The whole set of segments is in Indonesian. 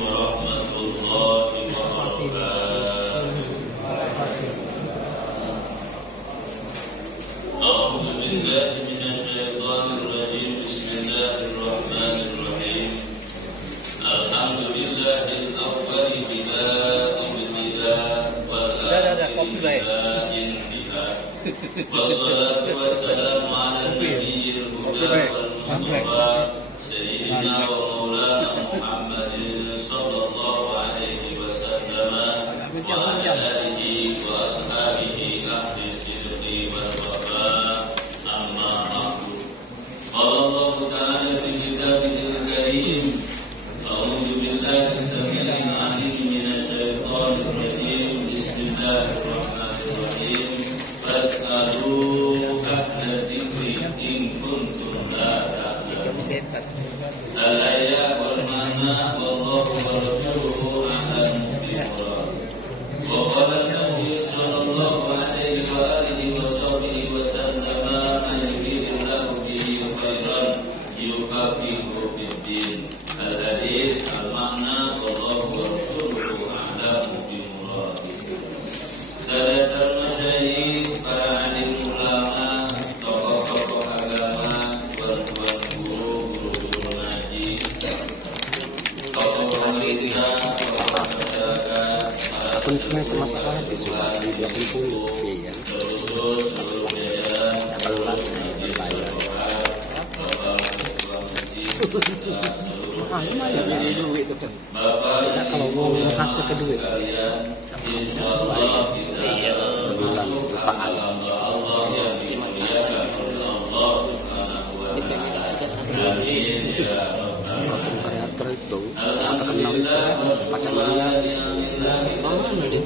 warahmatullahi wabarakatuh. A'udzu billahi minasy syaithanir rajim. Bismillahirrahmanirrahim. Alhamdulillahil awwali bila ibtida wal akhiri bila intiha. Wassalatu wassalamu ala nabiyyil huda wal mustafa sayyidina wa maulana Muhammadin sallallahu alaihi wasallam wa ala alihi wa ashabihi ahli sidqi wal wafa. Amma ba'du. Qala Allah ta'ala fi kitabihil karim. A'udzu billahi as-sami'il 'alim minasy syaithanir rajim. Bismillahirrahmanirrahim. Fas'alu ahla dzikri in kuntum la ta'lamun. Al-ayat wal ma'na wallahu wa rasuluhu a'lamu bil-murad. Wa qala an-nabiy sallallahu alaihi wa alihi wa sahbihi wa sallam man yuridillahu bihi khairan yufaqihuhu fid-din. Al-hadits al-ma'na wallahu wa rasuluhu a'lamu bil-murad. Sadatul masyayikh, para alim ulama, tokoh-tokoh agama, tuan-tuan guru ngaji, tokoh pemerintah, tokoh masyarakat, para semuanya termasuk orang di Sulawesi 20. Iya. seluruh jajaran, Keluar dibayar. Lumayan dari duit itu. Tidak kalau mau hasil ke duit. insyaallah kita Sebulan lupaan. Allah yang dimuliakan oleh Allah Subhanahu wa taala. Konten kreator itu yang terkenal itu macam dia. Mana dia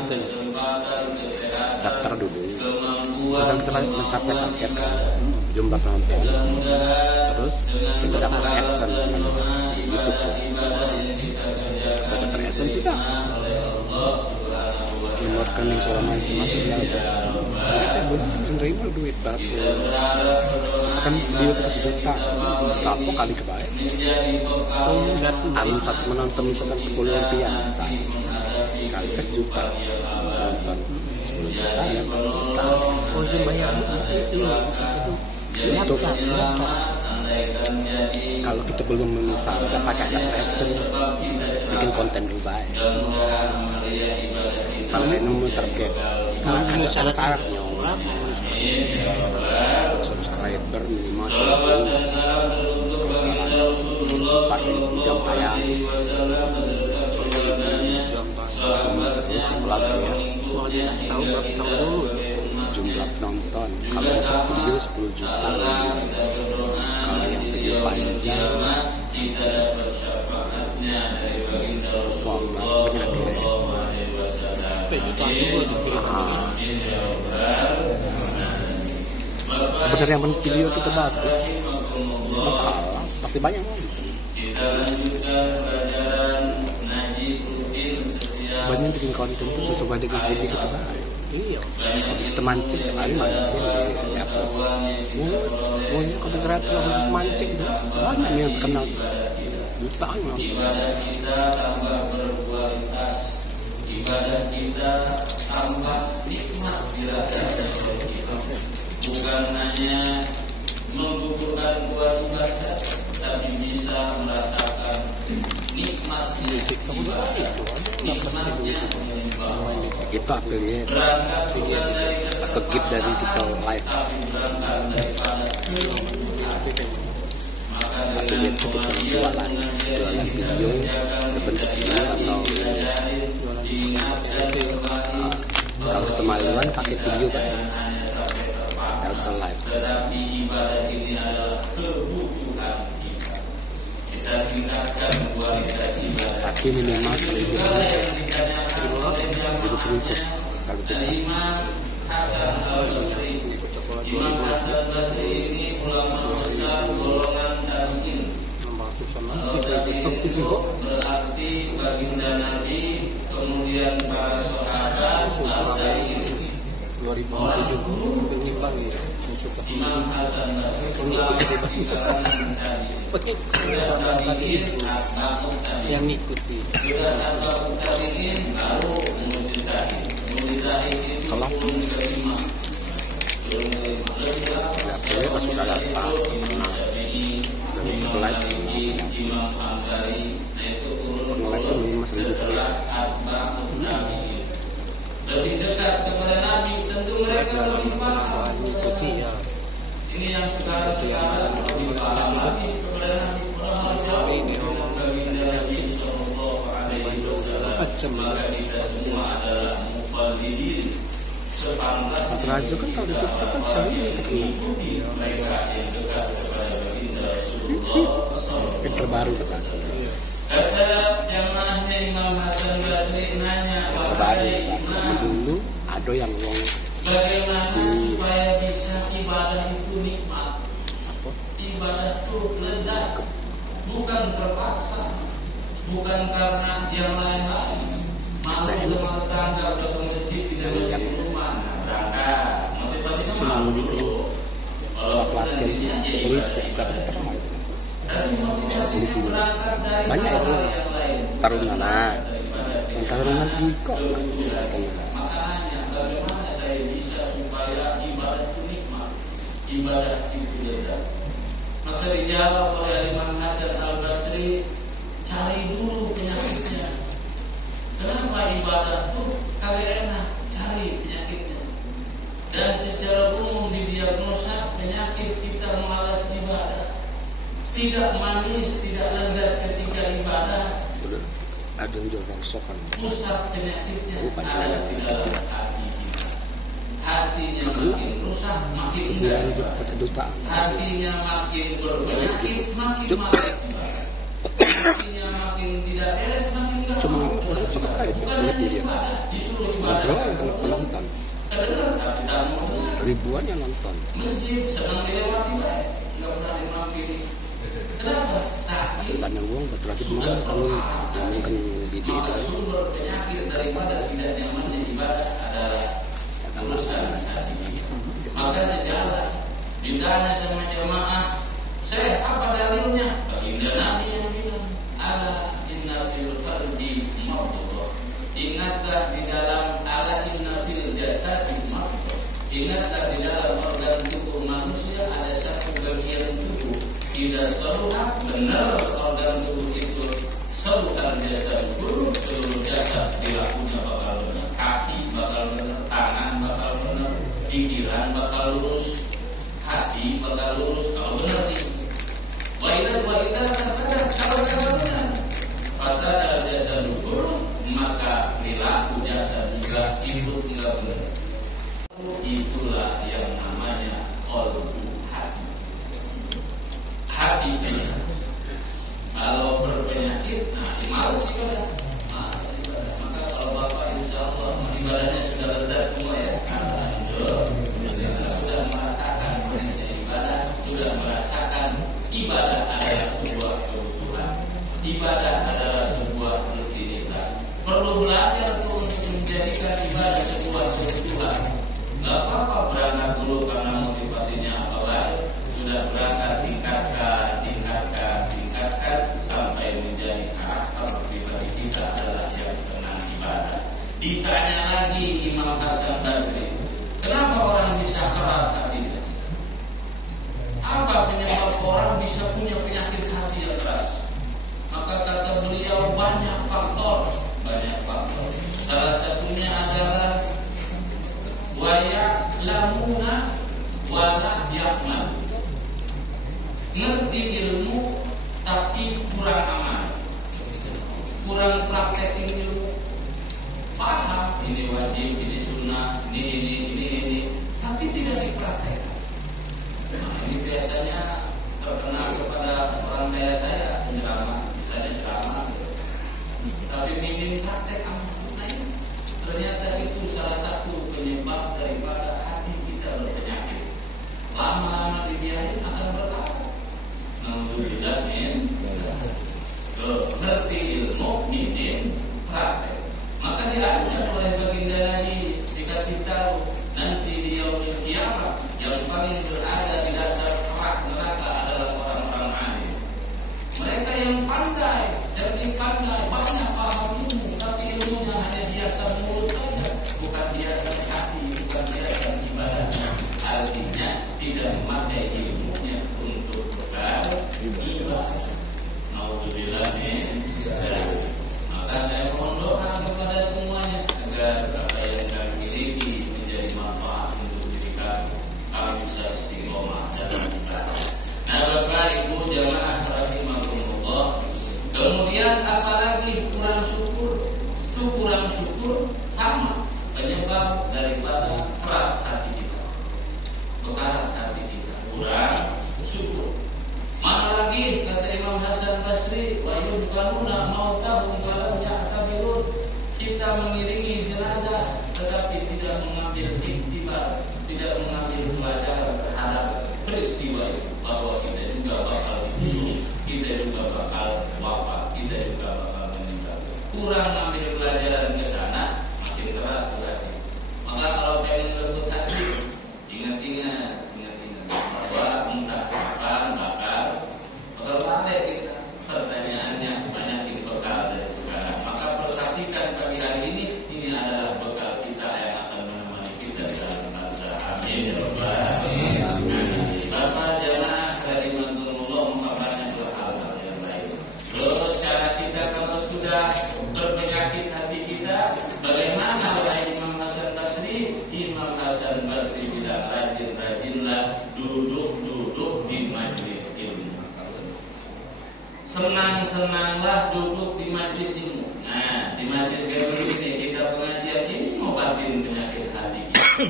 tidak daftar dulu. Sedang kita mencapai target kan, jumlah penonton. Terus kita dapat adsense di YouTube kan. Dapat adsense sudah. Nomor rekening segala macam masuknya udah. Kita belum menerima duit berapa. Terus kan dia 1 juta. Berapa kali kebaik? Alun satu menonton misalkan 10 rupiah bisa. Kali ke juta nonton 10 juta ya bisa. Oh itu bayar itu Untuk kalau kita belum misal udah pakai adsense bikin konten dulu baik. Sampai nemu target. Nah, ada syarat-syaratnya. Subscriber minimal 10. Terus 4 jam tayang. Terus lagi ya. mau dia tahu berapa tahun dulu Jumlah penonton kalau masuk video 10 juta. Kalau yang video panjang wah banyak duit. jutaan juga dipilih. Sebenarnya video kita bagus masalah tapi banyak sebenarnya bikin konten itu sesuai dengan hobi kita baik. Iya, kita mancing kali mancing ya pokoknya konten kreator khusus mancing itu banyak yang terkenal jutaan. Ibadah kita tambah nikmat dirasakan oleh kita. Bukan hanya menggugurkan kewajiban saja, tapi bisa merasakan nikmatnya Kita affiliate dari kita live affiliate itu kita jualan video berbentuk video atau kalau kemaluan pakai video kan Elsa live. Tetapi ibadah ini adalah kebutuhan kita. Kita tingkatkan kualitas ibadah. Tapi minimal 1.000 pengikut kalau kita. Imam Hasan Basri ini ulama besar golongan tabi'in. Berarti baginda Nabi, kemudian para sahabat, tabi'in. 2007 penyimbang ya, yang suka tadi itu yang ngikuti. Kalau ya pas sudah datang mulai itu 5.000 lebih dekat kepada Nabi tentu mereka lebih paham ngikuti ya. ini yang sekarang lebih paham lagi kepada Nabi Muhammad Ini ngomong Nabi Sallallahu Alaihi Wasallam maka kita semua adalah mufalidin sepantas Raja kan kalau itu kan sering mengikuti mereka yang dekat kepada baginda Rasulullah yang terbaru ke sana. Kata jamaahnya Imam Hasan Basri nanya Terbaru ke sana. Dulu ada yang ngomong bagaimana supaya bisa ibadah itu nikmat? Ibadah itu lezat, bukan terpaksa, bukan karena yang lain-lain. Malu sama tetangga udah ke masjid tidak masjid rumah, berangkat. Motivasi cuma begitu kan. Pelatihan polisi dapat terima. Polisi banyak itu tarunan, yang tarunan kok. Makanya bagaimana saya bisa supaya ibadah itu nikmat, ibadah itu lezat? Maka dijawab oleh Imam Hasan Al-Basri, cari dulu penyakitnya. Kenapa ibadah itu kali enak? Cari penyakitnya. Dan secara umum didiagnosa penyakit kita malas ibadah, tidak manis, tidak lezat ketika ibadah. Ada yang jual rongsokan. Pusat penyakitnya ada di dalam hati kita. Hatinya makin rusak, makin Sebulan mudah. dapat kedutaan. Hatinya makin berpenyakit, makin malas ibadah. Hatinya makin tidak beres, makin tidak Cuma mau. orang suka aja Bukan lihat hanya dia. ibadah, justru ibadah. Ngobrol dengan penonton. Kedengar tapi tak mau dengar. Ribuan yang nonton. Masjid sedang dilewati baik, nggak pernah dimampiri. Kenapa? Sakit. Banyak uang betul lagi mana kalau yang kan bibi itu Maka kan. sumber penyakit daripada tidak nyamannya ibadah adalah urusan hati kita. Maka sejalan ditanya sama jemaah, saya apa dalilnya? Baginda Nabi yang bilang, ala inna fil qalbi mardhah. Ingatlah di dalam ala inna fil jasadi mardhah. Ingatlah di dalam organ tubuh manusia ada satu bagian tubuh tidak seluruh benar organ tubuh itu seluruh jasad seluruh jasad dilakunya bakal benar, kaki bakal benar, tangan bakal benar, pikiran bakal lurus, hati bakal lurus kalau benar ini. Waidah sadar kalau benar fasada jasad seluruh maka perilaku jasad juga ikut enggak benar. Itulah yang namanya qalbu, hati. Hati kalau berpenyakit, nah malas ibadah. Maka kalau Bapak insya Allah ibadahnya sudah lezat semua ya. Sudah merasakan ibadah, sudah merasakan ibadah adalah sebuah kebutuhan. Ibadah adalah sebuah rutinitas. Perlu belajar untuk menjadikan ibadah sebuah kebutuhan. Gak apa-apa berangkat dulu karena motivasinya apa baik. Sudah berangkat tingkatkan sampai menjadi karakter pribadi kita adalah yang senang ibadah. Ditanya lagi Imam Hasan Basri, kenapa orang bisa keras hatinya? Apa penyebab orang bisa punya penyakit hati yang keras? Maka kata beliau banyak faktor. Salah satunya adalah waya'lamuna wala ya'mal. Ngerti ilmu tapi kurang amal, kurang praktek ilmu. Paham ini wajib, ini sunnah, ini, tapi tidak dipraktekkan. Nah, ini biasanya terkenal kepada orang kaya saya ceramah, misalnya ceramah, tapi minim praktek amal. Nah, ini ternyata itu salah satu penyebab daripada hati kita berpenyakit. Lama-lama dibiarin akan berkata. Berarti ilmu minim praktek. Maka diajar oleh baginda Nabi dikasih tahu nanti paling berada di dasar kerak neraka adalah orang-orang alim. Mereka yang pandai, jadi pandai, banyak paham ilmu, tapi ilmunya hanya hiasan mulut saja, bukan hiasan hati, bukan hiasan ibadahnya. Artinya tidak memakai ilmunya untuk bekal ibadah. Alhamdulillah nih. Maka saya mohon doa kepada semuanya agar apa yang kami miliki menjadi manfaat untuk diri kami bisa istiqomah dalam ibadah. Nah, Bapak Ibu jamaah rahimakumullah. Kemudian apalagi kurang syukur, kurang syukur sama penyebab daripada keras hati kita, bekarat hati kita, kurang syukur. Mana lagi kata Imam Hasan Basri, wa yudkanuna mautahum falam ya'tabirun. Kita mengiringi jenazah tetapi tidak mengambil iktibar, tidak mengambil pelajaran terhadap peristiwa itu, bahwa kita juga bakal dibunuh, kita juga bakal wafat, kita juga bakal meninggal. Kurang ambil pelajaran ke sana, makin keras berarti. Maka kalau pengen lembut hati, ingat-ingat bahwa entah kapan bakal balik kita. Pertanyaannya banyak bekal dari sekarang. Maka persaksikan pagi hari ini adalah bekal kita yang akan menemani kita dalam bangsa. Amin ya rabbal alamin. Bapak jamaah rahimakumullah, memperbanyak hal-hal yang lain. Terus cara kita kalau sudah berpenyakit hati kita, bagaimana wahai Imam Hasan Basri? Imam Hasan Basri tidak rajin-rajinlah duduk di majlis ilmu. Senang-senanglah duduk di majlis ilmu. Nah, di majlis kayak ini kita pengajian ini ngobatin penyakit hati kita.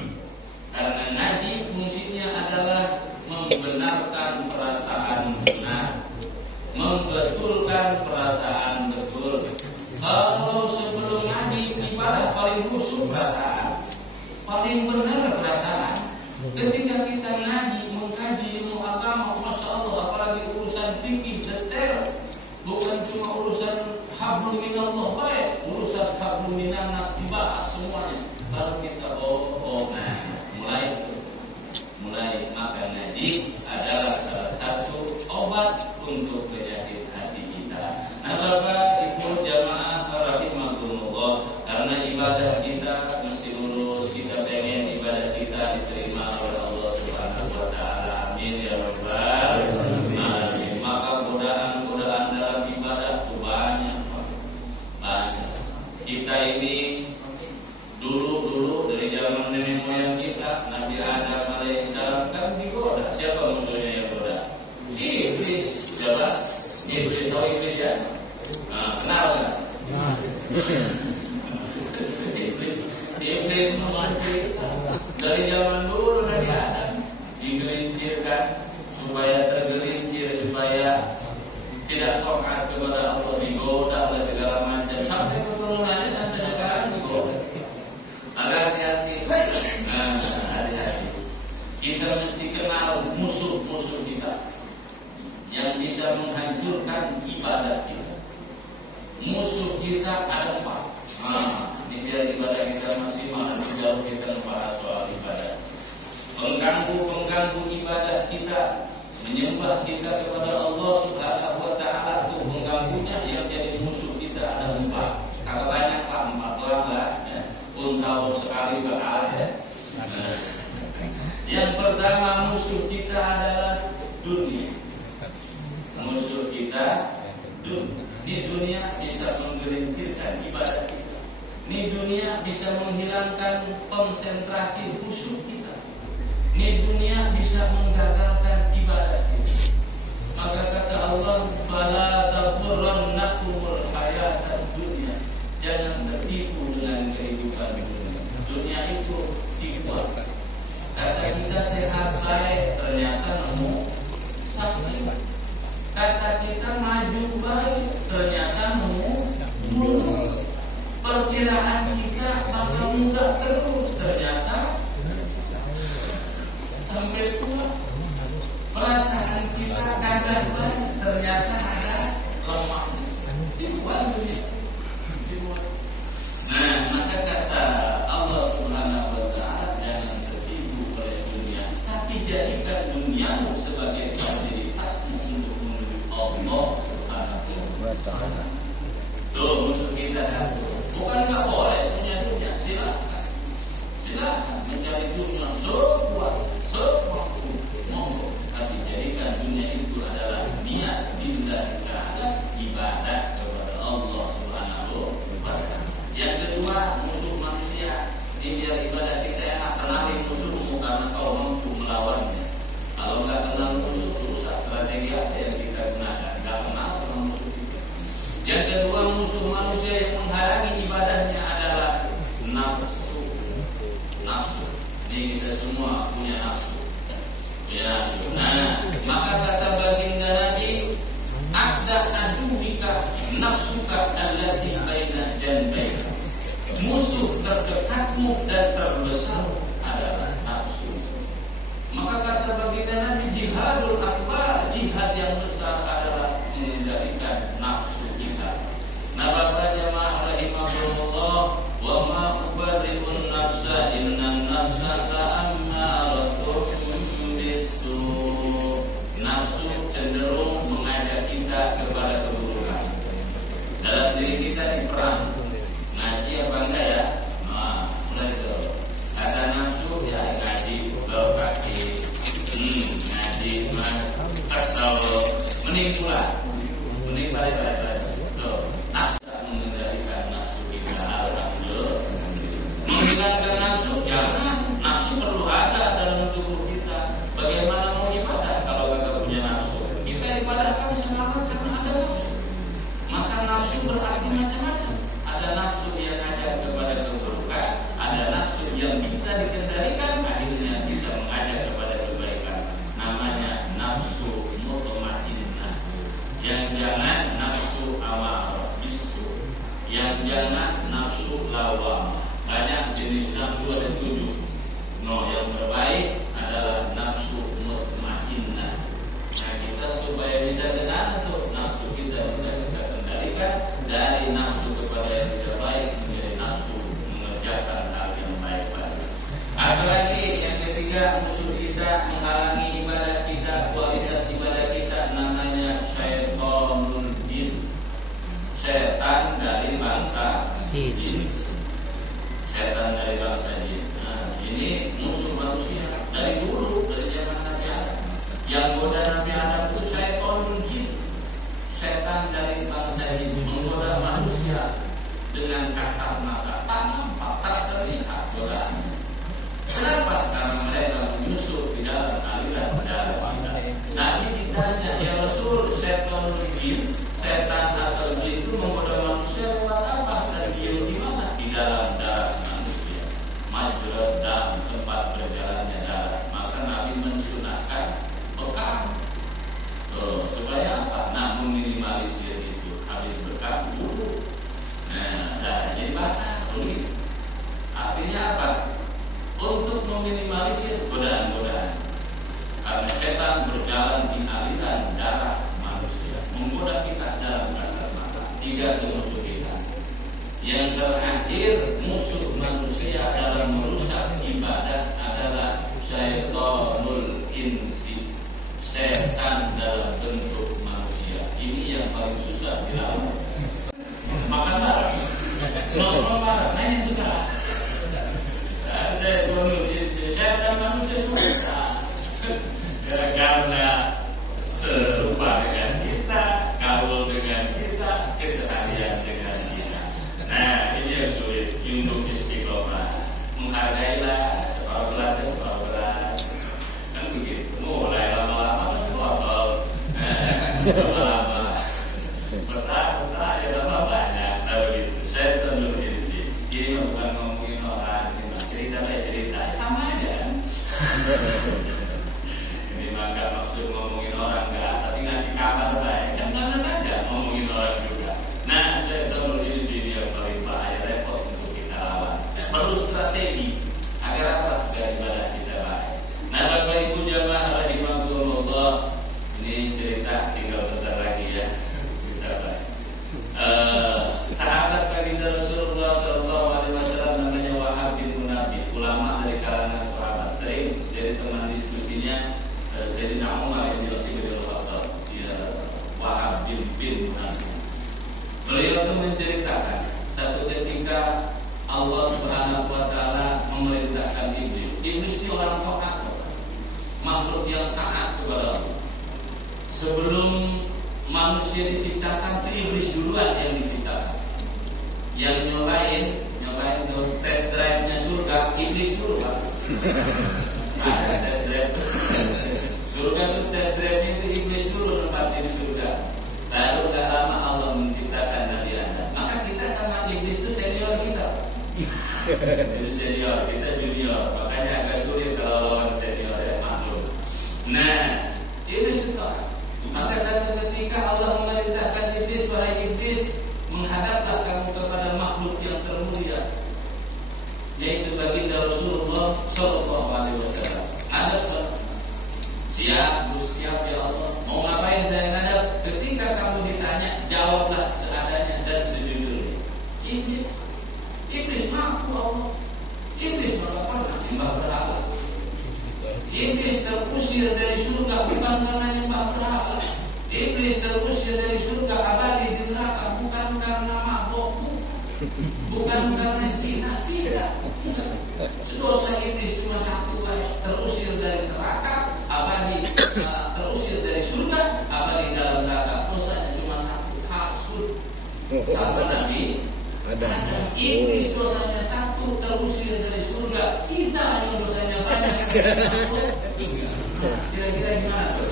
Karena ngaji fungsinya adalah membenarkan perasaan benar, membetulkan perasaan betul. Kalau sebelum ngaji ibadah paling khusyuk perasaan, paling benar perasaan. Ketika kita ngaji, mengkaji ilmu agama, Masya Allah, apalagi urusan fikih detail, bukan cuma urusan hablum minallah baik, urusan hablum minannas dibahas semuanya. Kalau kita mulai makan ngaji adalah salah satu obat untuk penyakit hati kita. Nah, Bapak Ibu jamaah rahimakumullah, karena ibadah kita mesti lurus, kita pengen ibadah kita diterima oleh Allah Subhanahu wa taala. Amin ya rabbal alamin. Maka godaan-godaan dalam ibadah itu banyak. Kita ini dulu dari zaman nenek moyang kita, Nabi Adam alaihissalam kan digoda. Siapa musuhnya yang goda? Iblis. Siapa? Iblis. Oh, iblis ya. Nah, kenal kan? Iblis musuh kita. Dari zaman dulu Nabi Adam digelincirkan supaya tergelincir, supaya tidak taat kepada Allah, digoda oleh segala macam. Sampai keturunannya sampai sekarang digoda. Hati-hati. Nah, hati-hati. Kita mesti kenal musuh-musuh kita yang bisa menghancurkan ibadah kita. Musuh kita ada 4. Ini biar ibadah kita maksimal, jauh kita membahas soal ibadah. Pengganggu ibadah kita, menyembah kita kepada Allah Subhanahu wa taala, itu mengganggunya yang jadi musuh kita ada 4. Kalau banyak 4 orang lah. Pun tahu sekali bakal ya. Nah, yang pertama musuh kita adalah dunia. Musuh kita dunia. Ini dunia bisa menggelincirkan ibadah kita. Ini dunia bisa menghilangkan konsentrasi khusyuk kita. Ini dunia bisa menggagalkan ibadah kita. Maka kata Allah, "Fala taghurrannakumul hayatad dunya." Jangan tertipu dengan kehidupan dunia. Dunia itu tipuan. Kata kita sehat baik, ternyata nemu sakit. Kata kita maju baik, ternyata nemu mundur. Perkiraan kita bakal muda terus, ternyata sampai tua. Perasaan kita gagah baik, ternyata ada lemahnya. Tipuan dunia. Nah, maka kata Allah Subhanahu wa taala, jangan tertipu oleh dunia, tapi jadikan duniamu sebagai fasilitasmu untuk menuju Allah Subhanahu wa Ta'ala. Tuh musuh kita satu. Bukan nggak boleh punya dunia, silakan mencari dunia semua monggo. Tapi jadikan dunia itu adalah niat lillahi ta'ala, ibadah kepada Allah Subhanahu wa Ta'ala. Yang kedua, musuh manusia. Ini biar ibadah kita enak, kenali musuhmu karena kau mampu melawannya. Kalau nggak kenal musuh, susah. Strategi apa yang kita gunakan? Nggak kenal sama musuh kita. Yang kedua, musuh manusia yang menghalangi ibadahnya adalah nafsu. Ini kita semua punya nafsu. Ya, nah, maka kata baginda Nabi, "Adda aduwika nafsuka allati baina janbayka." Musuh terdekatmu dan terbesar adalah nafsu. Maka kata baginda Nabi, jihadul akbar, jihad yang besar adalah mengendalikan nafsu kita. Nah, Bapak jamaah rahimahullah, wa ma ubarri'un nafsa innan nafsa la'ammaratun bisu. Nafsu cenderung mengajak kita kepada keburukan. Dalam diri kita diperang. Ngaji apa enggak ya? Nah, mulai dulu. Kata nafsu ya ngaji, bawa kaki. Ngaji kesal, mending pulang. Mending balik. Tuh, nafsu mengendalikan nafsu kita. Alhamdulillah. Menghilangkan nafsu, jangan. Nafsu perlu ada dalam tubuh kita. Bagaimana mau ibadah kalau kita punya nafsu? Kita ibadahkan semangat karena ada nafsu. Maka nafsu berarti macam-macam. Ada nafsu yang ngajak kepada keburukan, ada nafsu yang bisa dikendalikan, akhirnya bisa mengajak kepada kebaikan. Namanya nafsu mutmainnah. Yang jangan nafsu amarah bisu. Yang jangan nafsu lawamah. Banyak jenis nafsu, ada 7. Yang terbaik adalah nafsu mutmainnah. Nah, kita supaya bisa ke sana tuh, nafsu kita bisa kendalikan dari nafsu kepada yang tidak baik menjadi nafsu mengerjakan hal yang baik-baik. Apalagi yang ketiga, musuh kita menghalangi ibadah kita, kualitas ibadah kita, namanya syaitanul jin. Setan dari bangsa jin. Setan dari bangsa jin. Nah, ini musuh manusia dari dulu, dari zaman Nabi Adam. Yang goda Nabi Adam itu syaitanul jin. Setan dari bangsa jin menggoda manusia dengan kasar mata, tak nampak, tak terlihat godaan. Kenapa? Karena mereka menyusup di dalam aliran darah kita. Nabi ditanya, ya Rasul, setan jin, setan atau jin itu menggoda manusia lewat apa? Dan dia di mana? Di dalam darah manusia. Majrad dan tempat berjalannya darah. Maka Nabi mensunahkan bekam. Supaya apa? Nah, meminimalisir itu. Habis bekam dulu. Nah, jadi basah, sulit. Artinya apa? Untuk meminimalisir godaan-godaan. Karena setan berjalan di aliran darah manusia, menggoda kita dalam kasar mata. 3 musuh kita. Yang terakhir, musuh manusia dalam merusak ibadah adalah syaitanul insi. Setan dalam bentuk manusia. Ini yang paling susah dilawan. Makan bareng, nongkrong bareng, nah ini susah. Setan manusia susah. Karena serupa dengan kita, gaul dengan kita, keseharian dengan kita. Nah, ini yang sulit untuk istiqomah. Menghargailah separuh gelas. Kan begitu. Mulai lama-lama botol. Lama-lama. Bertah ya tambah banyak. Nah begitu. Saya tentu ini. Ini bukan ngomongin orang, ini cerita sama aja. Ini maka maksud ngomongin orang enggak, tapi ngasih kabar baik. Kan mana saja ngomongin orang juga. Nah, saya tentu di sini yang paling bahaya, repot untuk kita lawan. Perlu strategi agar apa? Agar ibadah kita baik. Nah, Bapak Ibu jamaah rahimahullah, ini cerita tinggal bentar lagi ya. Kita baik. Sahabat baginda Rasulullah SAW namanya Wahab bin Munabbi, ulama dari kalangan sahabat, sering jadi teman diskusi mestinya Sayyidina Umar yang dilaki beliau Khattab, dia Wahab bin Muhammad. Beliau itu menceritakan satu ketika Allah Subhanahu wa taala memerintahkan iblis. Iblis ini orang taat, makhluk yang taat kepada Allah. Sebelum manusia diciptakan, itu iblis duluan yang diciptakan. Yang nyolain tes drive-nya surga, iblis duluan. Ada tes drive. Surga itu tes drive-nya itu iblis dulu nempatin di surga. Lalu tak lama Allah menciptakan Nabi Adam. Maka kita sama iblis itu senior kita. Itu senior, kita junior. Makanya agak sulit kalau lawan senior ya, maklum. Nah, iblis itu. Maka satu ketika Allah memerintahkan iblis, wahai iblis, menghadaplah kamu kepada makhluk yang termulia, yaitu baginda Rasulullah Sallallahu Alaihi Wasallam. Hadap, siap, siap ya Allah. Mau ngapain saya ngadap? Ketika kamu ditanya, jawablah seadanya dan sejujurnya. Iblis mampu Allah. Iblis malah pernah nyembah berhala. Iblis terusir dari surga bukan karena nyembah berhala. Iblis terusir dari surga abadi di neraka bukan karena mabuk, bukan karena zina, tidak. Dosa iblis cuma satu, terusir dari neraka abadi, terusir dari surga abadi dalam neraka. Dosanya cuma satu, hasud. Sama Nabi ada. Iblis dosanya satu, terusir dari surga. Kita yang dosanya banyak. Kira-kira gimana tuh?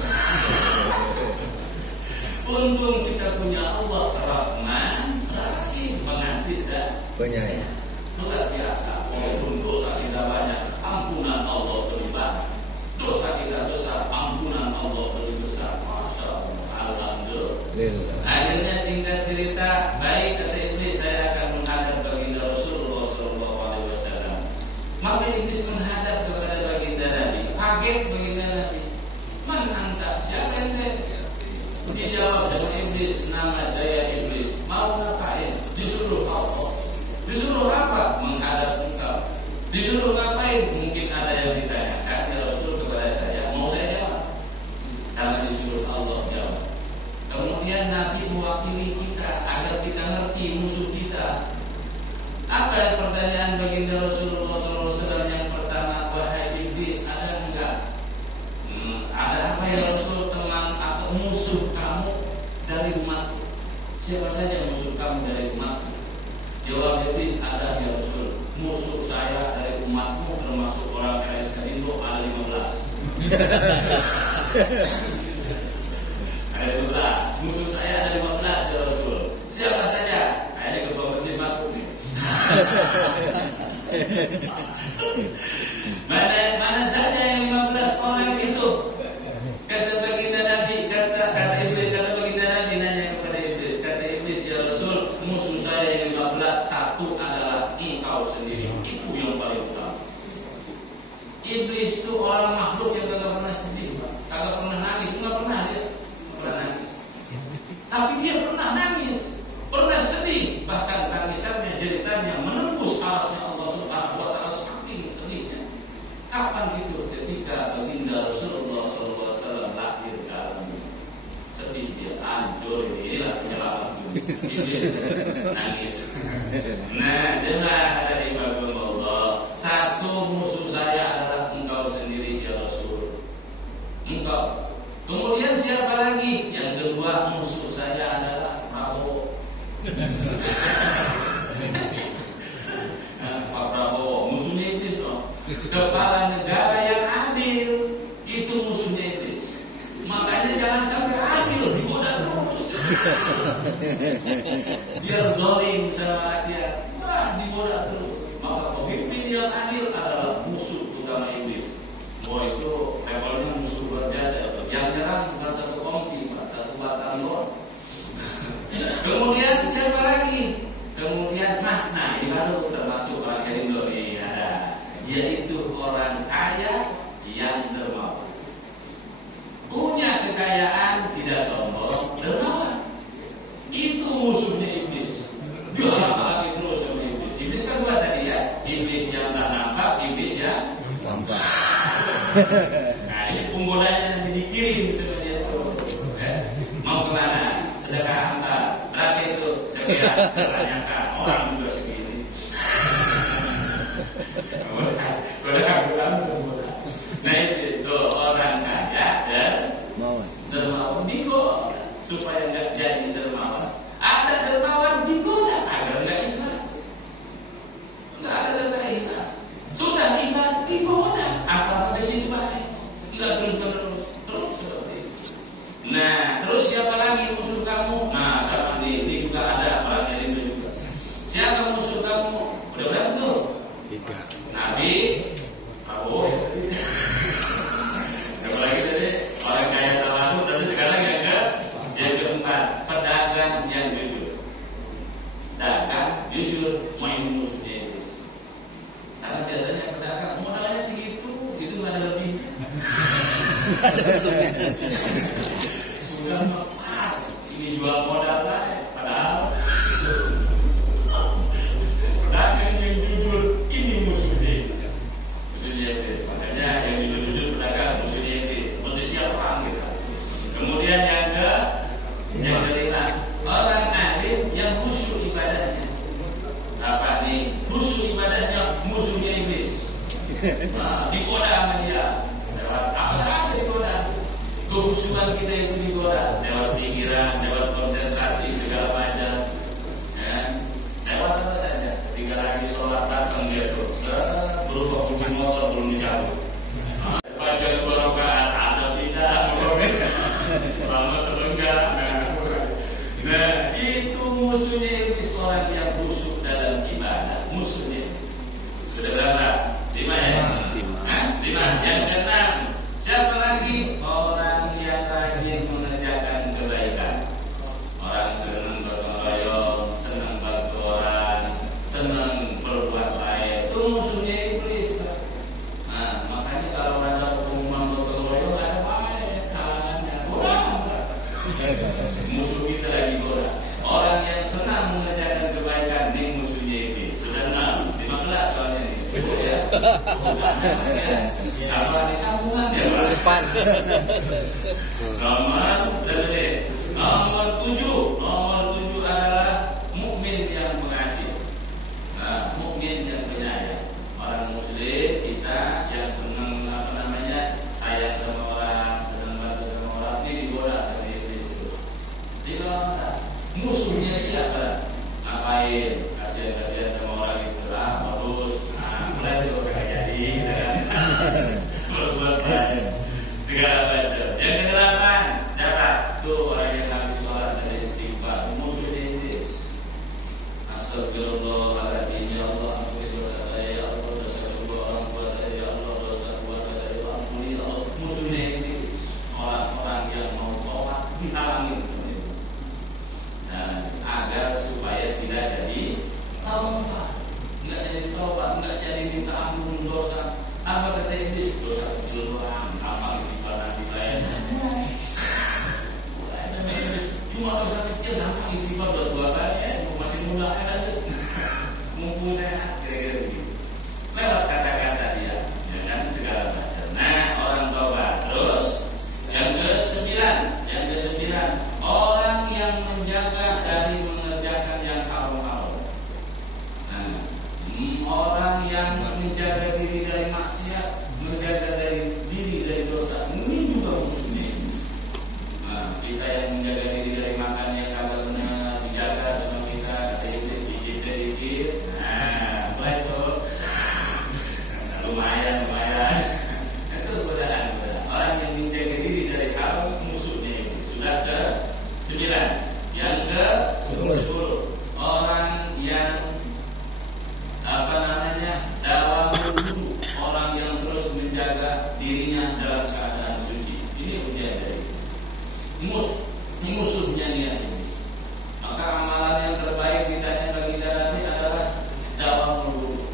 Untung kita punya Allah Rahman, Rahim, pengasih dan penyayang. Luar biasa. Walaupun dosa kita banyak, ampunan Allah lebih banyak. Dosa kita besar, ampunan Allah lebih besar. Masya Allah. Alhamdulillah. Akhirnya singkat cerita, baik kata iblis, saya akan menghadap baginda Rasulullah Sallallahu Alaihi Wasallam. Maka iblis menghadap kepada baginda Nabi. Kaget baginda Nabi. Man anta, siapa ente? Dijawab sama iblis, nama saya iblis. Mau ngapain? Disuruh Allah. Disuruh apa? Menghadap engkau. Disuruh ngapain? Mungkin ada yang ditanyakan ya Rasul kepada saya. Mau saya jawab? Karena disuruh Allah jawab. Kemudian Nabi mewakili kita agar kita ngerti musuh kita. Apa pertanyaan baginda Rasulullah SAW yang pertama? Wahai iblis, ada enggak? Ada apa ya Rasul, teman atau musuh kamu dari umatku? Siapa saja musuh kamu dari umatku? Jawab iblis, ada ya Rasul. Musuh saya dari umatmu termasuk orang KSK Indo ada 15. Ada 15. Musuh saya ada 15 ya Rasul. Siapa saja? Kayaknya ketua masjid masuk nih. Mana saja yang 15 orang itu? Kata baginda Nabi, kata iblis, kata baginda Nabi nanya kepada iblis, kata iblis ya Rasul, musuh saya yang 15 satu adalah engkau sendiri. Itu yang paling utama. Iblis itu orang makhluk yang kagak pernah sedih, kagak pernah nangis, nggak pernah dia pernah nangis. Tapi dia pernah nangis, pernah sedih, bahkan tangisannya, jeritanya menembus arasnya Allah Subhanahu wa taala saking sedihnya. Kapan itu? Ketika baginda Rasulullah SAW lahir ke alam ini. Sedih dia, hancur inilah penyelamat iblis nangis. Nah, dengar dari Bapak Allah, satu musuh saya adalah engkau sendiri ya Rasul. Engkau. Kemudian siapa lagi? Yang kedua musuh saya adalah Prabowo. Pak Prabowo, musuhnya iblis dong. Kepala negara yang adil itu musuhnya iblis. Makanya jangan sampai adil, digoda terus. Biar zalim sama rakyat, digoda terus. Maka pemimpin yang adil adalah musuh utama iblis. Oh itu levelnya musuh luar biasa. Yang nyerang bukan satu kompi, satu batang doang. Kemudian siapa lagi? Kemudian Mas, nah ini baru termasuk orang Indonesia. Yaitu orang kaya yang dermawan. Punya kekayaan, tidak sombong, dermawan. Itu musuhnya iblis. Dihalang-halangi terus sama iblis. Iblis kan dua tadi ya. Iblis yang tak nampak, iblis yang nampak. Nah menggodanya nanti dikirim sama dia tuh. Mau kemana? Sedekah antar. Berarti itu sekian. Tanyakan orang juga segini. Nah itu orang kaya dan dermawan digoda supaya nggak jadi dermawan. Ada dermawan digoda agar nggak ikhlas. Nggak ada nggak ikhlas. Sudah ikhlas digoda asal sampai situ baik. Nggak terus seperti itu. Nah terus siapa lagi musuh kamu? Nah sama ini juga ada orang yang itu juga. Siapa musuh kamu? Udah berapa tuh? 3. Nabi, Prabowo. Apalagi tadi orang kaya termasuk, dan sekarang yang keempat, pedagang yang jujur. Dagang jujur, main musuhnya iblis. Karena biasanya pedagang modalnya segitu, itu nggak ada lebihnya. Sudah pas, ini jual modal lain, padahal pedagang yang jujur ini musuhnya iblis. Musuhnya iblis. Makanya yang jujur pedagang musuhnya iblis. Musuh siapa kita? Kemudian yang kelima, orang alim yang khusyuk ibadahnya. Apa nih? Khusyuk ibadahnya musuhnya iblis. Nah, digoda sama dia. Lewat apa saja digoda. Kekhusyukan kita itu digoda. Lewat pikiran, lewat konsentrasi segala macam. Ya. Lewat apa saja. Ketika lagi sholat datang dia tuh berubah kunci motor belum dicabut. Baca 2 rakaat ada tidak? Selamat atau enggak? Nah itu musuhnya iblis, orang yang khusyuk dalam ibadah. Musuhnya iblis. Sudah berapa? 5 ya? 5. Yang keenam, siapa lagi? Orang yang rajin mengerjakan kebaikan. Orang senang gotong royong, senang bantu orang, senang berbuat baik. Itu musuhnya iblis. Nah, makanya kalau ada pengumuman gotong royong ada baik, kalangannya kurang. Musuh kita lagi kurang. Orang yang senang mengerjakan kebaikan ini musuhnya iblis. Sudah 6, 15 soalnya ini. Ya. Kalau disambungan ya Depan. Nomor 7 adalah mukmin yang pengasih. Nah, mukmin yang penyayang. Orang muslim kita yang senang sayang sama orang, senang bantu sama orang, ini digoda sama iblis itu. Digoda. Musuhnya dia apa? Ngapain? Kasihan sama orang itu lah, terus. Mulai itu kakak jadi, berbuat baik, segala macam. Yang ke-8, dapat tuh orang yang habis sholat dan istighfar, musuhnya iblis. Astagfirullahaladzim, ya Allah, ampuni dosa saya, ya Allah, dosa kedua orang tua saya, ya Allah, dosa keluarga saya, ya Allah, ampuni, ya Allah. Musuhnya iblis, orang-orang yang mau sholat dihalangin sama iblis. Dan agar supaya tidak jadi taubat. Enggak jadi taubat, enggak jadi minta ampun dosa. Apa kata iblis? Dosa kecil doang, apa istighfar nanti bayarnya? Cuma dosa kecil, apa istighfar 2 kali ya? Masih muda aja, mumpung sehat, kira-kira begitu. Lewat kata-kata dia, dengan segala macam. Nah, orang taubat. Terus yang ke-9, orang yang menjaga dari mengerjakan yang haram-haram. Orang yang menjaga diri dari maksiat, menjaga diri dari dosa, ini juga musuhnya. Nah, kita yang menjaga diri dari makan yang kagak benar, dijaga sama kita, kata iblis dikit. Nah, mulai tuh. Lumayan. Itu godaan. Orang yang menjaga diri dari haram, musuhnya ini. Sudah ke-9. Yang ke-10, orang yang dalam wudhu, orang yang terus menjaga dirinya dalam keadaan suci. Ini ujian dari musuhnya dia ini. Maka amalan yang terbaik kita bagi kita ini adalah dalam wudhu.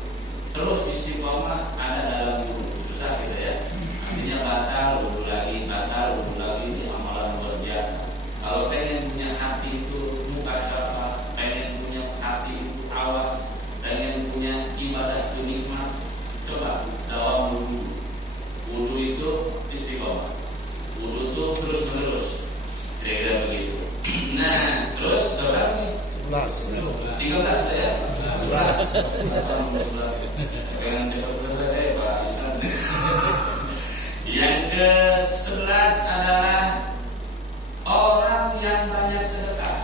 Terus istiqomah ada dalam wudhu. Susah gitu ya. Artinya batal wudhu lagi, ini amalan luar biasa. Kalau pengen punya hati itu mukasyafah, pengen punya hati itu awas, pengen punya ibadah itu nikmat, coba dalam wudhu. Wudhu itu istiqomah. Wudu itu terus menerus, kira-kira begitu. Nah, terus berapa nih? 13 ya? 11. Jangan cepat selesai Pak Ustaz. Yang ke-11 adalah orang yang banyak sedekah.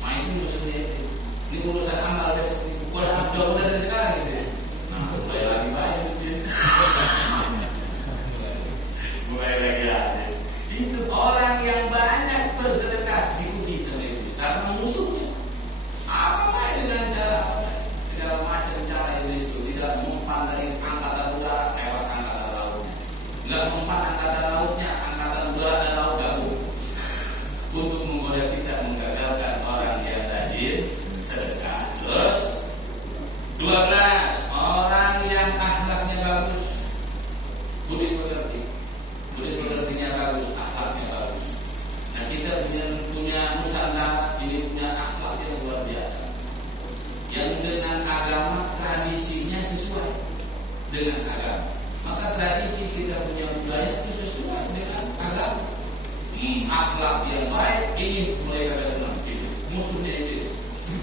Nah ini urusannya, ini urusan amal besok. Udah dari sekarang gitu ya. Nah, mulai lagi banyak mesti. Mulai lagi aja. Itu orang yang banyak bersedekah diuji sama iblis karena musuhnya. Apa dengan cara segala macam cara iblis itu tidak mempan dari angkatan udara lewat angkatan lautnya, nggak mempan angkatan lautnya, angkatan udara dan laut gabung untuk menggoda kita menggagalkan orang yang rajin sedekah. Terus 12 orang yang akhlaknya bagus, budi pekertinya bagus, akhlaknya bagus. Nah kita punya Nusantara ini punya akhlak yang luar biasa, yang dengan agama tradisinya sesuai dengan agama. Maka tradisi kita punya budaya itu sesuai dengan agama. Akhlak yang baik ini mereka senang. Musuhnya itu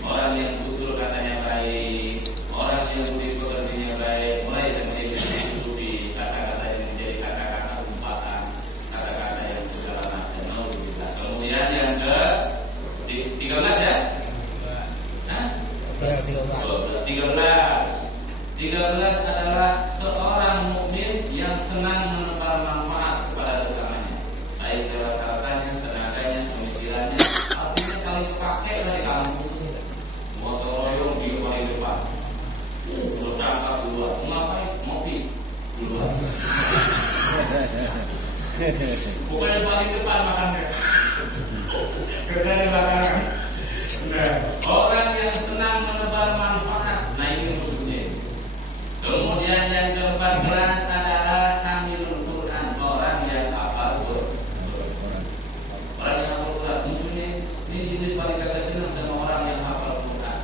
orang yang tutur katanya baik, orang yang budi pekertinya baik, mulai dari ditutupi kata-kata yang menjadi kata-kata umpatan, kata-kata yang segala macam. Kemudian yang ke 13 ya? Hah? 13 adalah seorang mukmin yang senang menebar manfaat kepada sesamanya, baik lewat hartanya, tenaganya, pemikirannya. Artinya kalau dipakai dari kamu, motor royong di paling depan, berangkat duluan, ngapain? Ngopi duluan. Bukan yang paling depan makannya, kerja di belakang. Orang yang senang menebar manfaat, nah ini musuhnya. Kemudian yang ke-14 adalah hamilul Quran, orang yang hafal Quran. Orang yang hafal Quran, musuhnya ini jenis paling kata senang sama orang yang hafal Quran.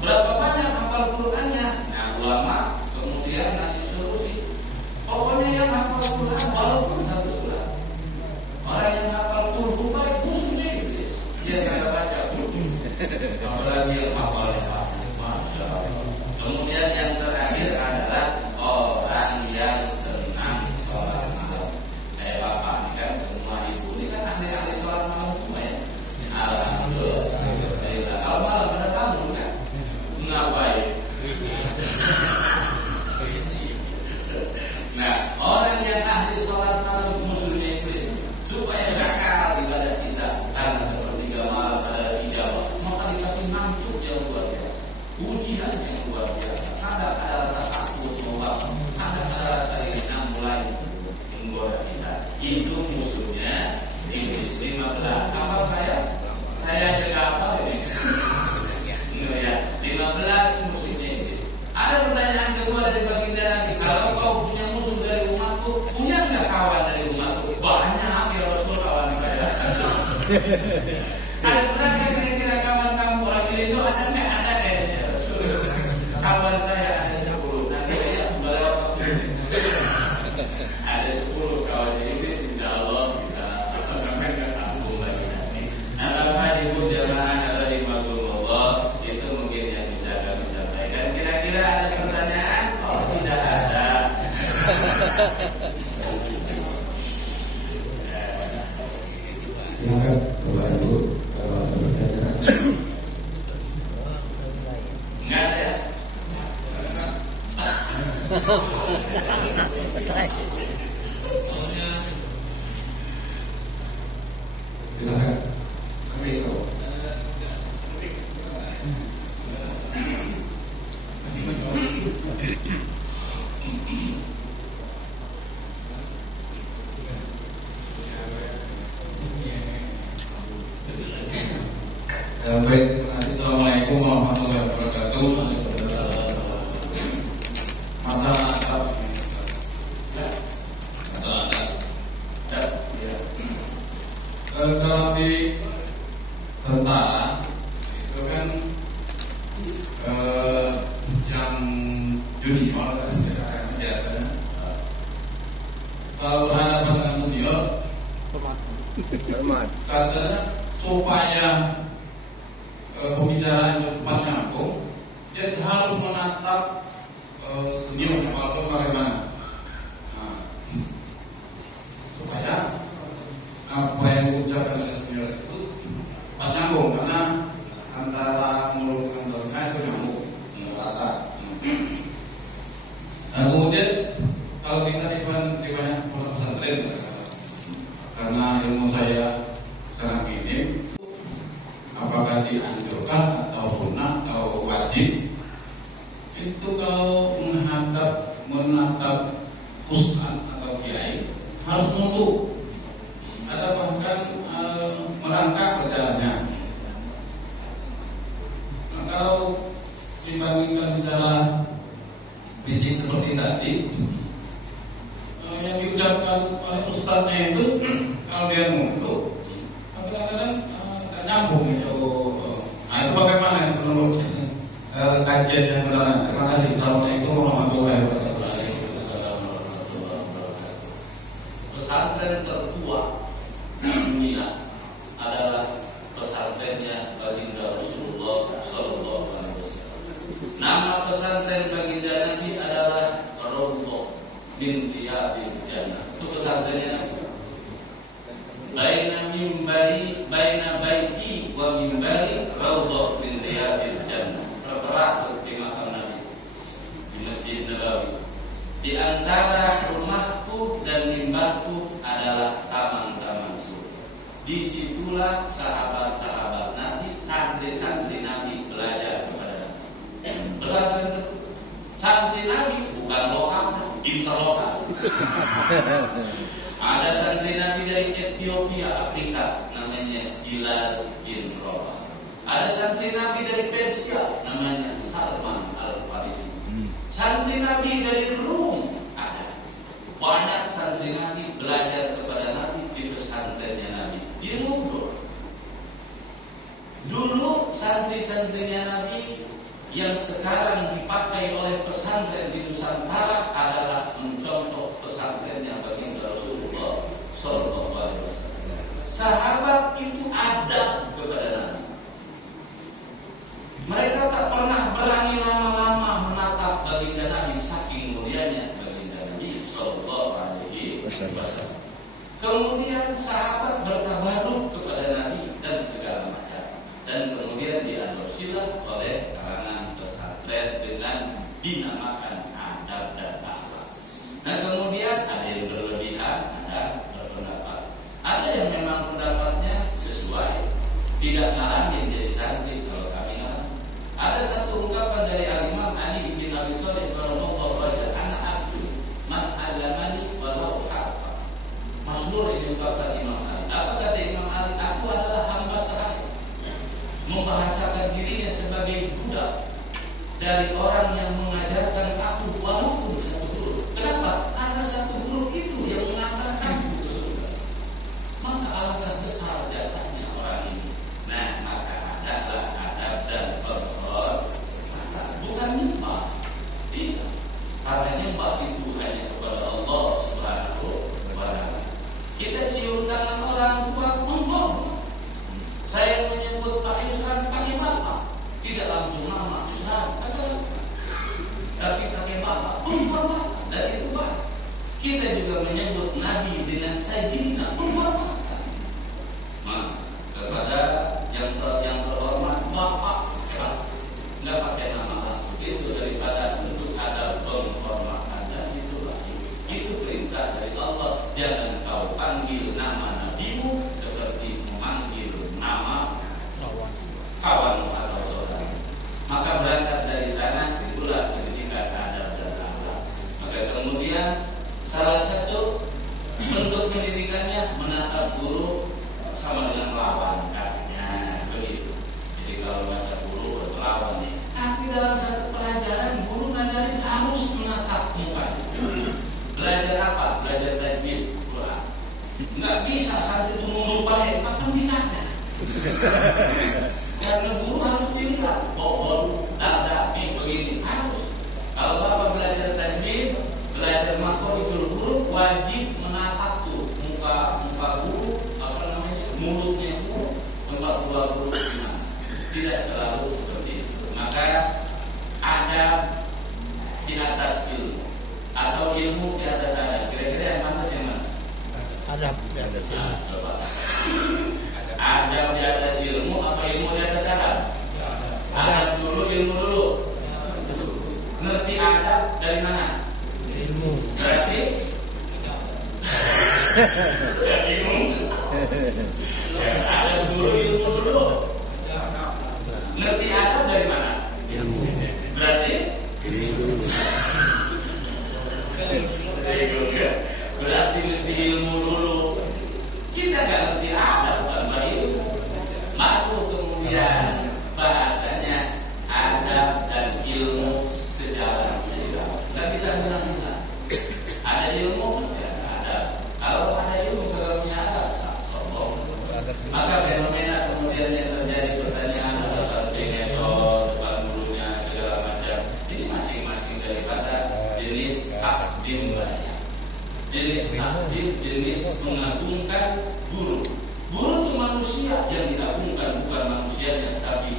Berapa banyak hafal Qurannya? Nah ulama kemudian ngasih solusi. Pokoknya yang hafal Quran walaupun satu surat. Orang yang hafal Quran baik musuhnya iblis. Dia tidak baca Quran. Apalagi yang hafalnya, masya Allah. Kemudian yang terakhir adalah orang yang senang sholat malam. Kayak bapak ini kan semua ibu ini kan ahli-ahli sholat malam semua ya. Alhamdulillah. Kalau malam ada kamu kan, ngapain? Nah, orang yang ahli sholat malam musuhnya iblis supaya sakal ibadah kita karena sepertiga malam adalah ijabah, maka dikasih ngantuk yang luar biasa, ujian yang luar biasa. Ada rasa takut membawa, ada rasa yang mulai menggoda kita. Itu musuhnya iblis. 15. Apa saya jaga apa ini? Ya, 15 musuhnya iblis. Ada pertanyaan kedua dari baginda Nabi, kalau kau punya musuh dari umatku, punya nggak kawan dari umatku? Banyak ya Rasul kawan saya. Ada berapa kira-kira kawan kamu orang itu ada nggak? Ada kayaknya Rasul. Kawan saya ada 10. Nanti saya berapa? Ada 10 kawan ini, insya Allah kita akan sambung lagi nanti. Nah, Bapak Ibu jamaah kalau dimaklumullah, itu mungkin yang bisa kami sampaikan. Kira-kira ada pertanyaan? Oh, tidak ada. Silakan Bapak Ibu kalau ada pertanyaan. Enggak ada ya? Silakan. Kami itu. Baik, Assalamualaikum warahmatullahi wabarakatuh. Masalah adab. Masalah adab. Ya. Kalau di tentara itu kan yang junior kan biasanya. Kalau berhadapan dengan senior Hormat. Katanya supaya pembicaraan itu cepat nyambung, dia harus menatap senyum atau bagaimana. Nah, supaya apa yang diucapkan oleh senior itu cepat nyambung, karena antara mulut dengan telinga itu nyambung, rata. Dan kemudian kalau kita di banyak pondok pesantren, karena ilmu saya sangat minim, apakah dianjurkan atau sunnah atau wajib, itu kalau menatap ustaz atau kiai harus nunduk, ada bahkan merangkak berjalannya. Nah, kalau dibandingkan secara fisik seperti tadi, yang diucapkan oleh ustaznya itu kalau dia nunduk, kadang-kadang tidak nyambung itu. Nah, itu bagaimana menurut kajian yang benar? Terima kasih. Assalamualaikum warahmatullahi wabarakatuh. Pesantren tertua di dunia adalah pesantrennya baginda Rasulullah Sallallahu Alaihi Wasallam. Nama pesantren baginda Nabi adalah Raudhah min Riyadil Jannah. Itu pesantrennya Nabi. Baina baiti wa mimbari Raudhah min Riyadil Jannah. Tertera di makam Nabi di Masjid Nabawi. Di antara rumahku dan mimbarku adalah taman-taman surga. Disitulah sahabat-sahabat Nabi, santri-santri Nabi belajar kepada Nabi. Pesantren itu santri Nabi bukan lokal, interlokal. Ada santri Nabi dari Ethiopia, Afrika, namanya Bilal bin Rabah. Ada santri Nabi dari Persia, namanya Salman Al-Farisi. Santri Nabi dari Rum ada. Banyak santri Nabi belajar kepada Nabi di pesantrennya Nabi di Mundur. Dulu santri-santrinya Nabi yang sekarang dipakai oleh pesantren di Nusantara adalah mencontoh pesantrennya baginda Rasulullah Sallallahu Alaihi Wasallam. Sahabat itu adab kepada Nabi. Mereka tak pernah berani lama-lama menatap baginda Nabi, saking mulianya baginda Nabi Sallallahu Alaihi Wasallam. Kemudian sahabat bertabaruk kepada Nabi dan segala macam, dan kemudian diadopsilah oleh kalangan pesantren dengan dinamakan adab dan akhlak. Nah, kemudian ada yang berlebihan, ada berpendapat, ada yang memang pendapatnya sesuai, tidak ngalangin jadi santri. Kalau kami ngalangin, ada satu ungkapan dari Imam Ali bin Abi Thalib radhiyallahu anhu, "Ana abdu man 'allamani walau harfa." Masyhur ini ungkapan Imam Ali. Apa kata Imam Ali? Aku adalah hamba sahaya, membahasakan dirinya sebagai budak dari orang yang mengajarkan aku walaupun satu huruf. Kenapa? Karena satu huruf itu yang mengantarkanku ke surga. Maka alangkah besar jasanya orang ini. Nah, maka adalah adab dan penghormatan, bukan nyembah. Tidak. Karena nyembah itu hanya kepada Allah Subhanahu wa Ta'ala. Kita cium tangan orang tua menghormat. Saya menyebut Pak Yusran pakai bapak, tidak langsung nama Yusran, tapi pakai bapak, penghormatan, dan itu baik. Kita juga menyebut Nabi dengan Sayyidina, penghormatan. Nah, kepada yang terhormat bapak, nggak pakai nama langsung. Itu daripada bentuk adab penghormatan, dan itu baik. Itu perintah dari Allah. Jangan kau panggil nama nabimu seperti memanggil nama kawan atau saudara. Maka berangkat dari sana itulah pendidikan adab dan akhlak. Maka kemudian salah satu bentuk pendidikannya menatap guru sama dengan lawan, katanya begitu. Jadi kalau ada guru berlawan nih, tapi dalam satu pelajaran guru ngajarin harus menatap mukanya. Belajar apa? Belajar tajwid Quran. Nggak bisa santri itu mundur balik, kapan bisanya? Karena guru harus dilihat, bobol, dada, begini harus. Kalau bapak belajar tajwid, belajar makhorijul huruf, wajib menatap tuh muka guru, mulutnya itu tempat keluar buruk gimana? Tidak selalu seperti itu. Maka ada di atas ilmu atau ilmu di atas adab. Kira-kira yang mana sih mana? Adab di atas ilmu. Coba. Adab di atas ilmu apa ilmu di atas adab? Adab dulu, ilmu dulu. Ngerti adab dari mana? Ilmu. Berarti dari ilmu. Ya, adab dulu, ilmu dulu. Ngerti adab dari mana? Ilmu. Berarti berarti mesti ilmu dulu. Kita nggak ngerti adab tanpa ilmu. Baru kemudian bahasanya adab dan ilmu sejalan seiring. Nggak bisa bilang bisa. Ada ilmu mesti ada adab. Kalau ada ilmu kalau punya adab, sombong. Maka fenomena kemudian yang terjadi pertanyaan asal pengesor, depan gurunya segala macam. Ini masing-masing daripada jenis takdim banyak. Jenis takdim, jenis mengagungkan guru. Guru itu manusia yang diagungkan, bukan manusianya, tapi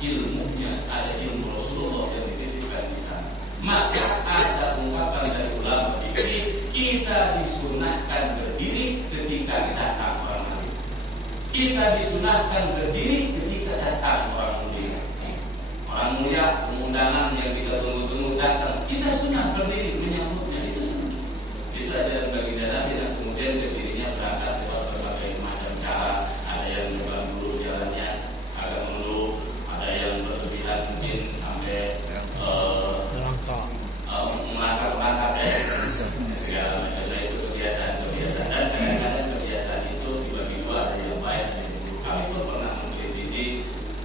ilmunya. Ada ilmu Rasulullah yang dititipkan di sana. Maka ada ungkapan dari ulama fikih, kita disunahkan berdiri ketika datang orang lain. Kita disunahkan berdiri ketika datang orang mulia. Orang mulia, undangan yang kita tunggu-tunggu datang, kita sunah berdiri menyambutnya. Itu ajaran baginda Nabi dan kemudian kesininya berangkat lewat berbagai macam cara. Ada yang depan dulu jalannya agak mengeluh, ada yang berlebihan mungkin sampai melangkah-langkah segala macam. Itu kebiasaan dan kadang-kadang kebiasaan itu dibagi dua, ada yang baik dan yang buruk. Kami pun pernah mengkritisi,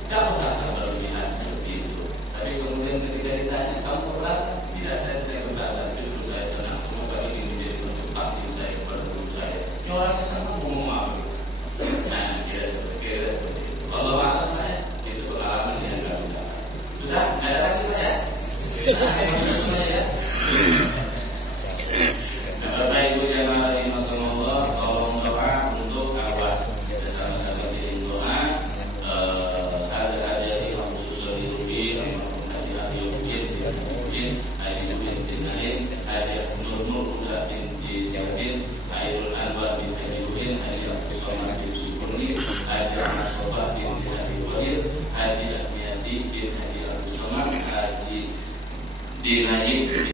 tidak usah berlebihan seperti itu. Tapi kemudian ketika ditanya, kamu keberatan? Tidak, saya tidak keberatan. Justru saya senang. Semoga ini menjadi bentuk bakti saya kepada guru saya. Ini orangnya sama ngomong apa? Nah, kira seperti itu. Kalau alam saya, itu pengalaman yang tidak bisa. Sudah, nggak ada lagi Pak ya? Ya. Bapak Ibu jamaah rahimakumullah, tolong doa untuk awal bersama-sama di doa. Ada di khusus dari Rubi, Haji Yudin, Haji Yudin bin Alim, Haji Nur Uda bin Siapin, Hairul Anwar bin Haji Yudin, Haji Abdul Somad bin Syukurni, Haji Mustafa bin Haji Walid, Haji Ahmiyati bin Haji Abdul Somad, Haji Dinayib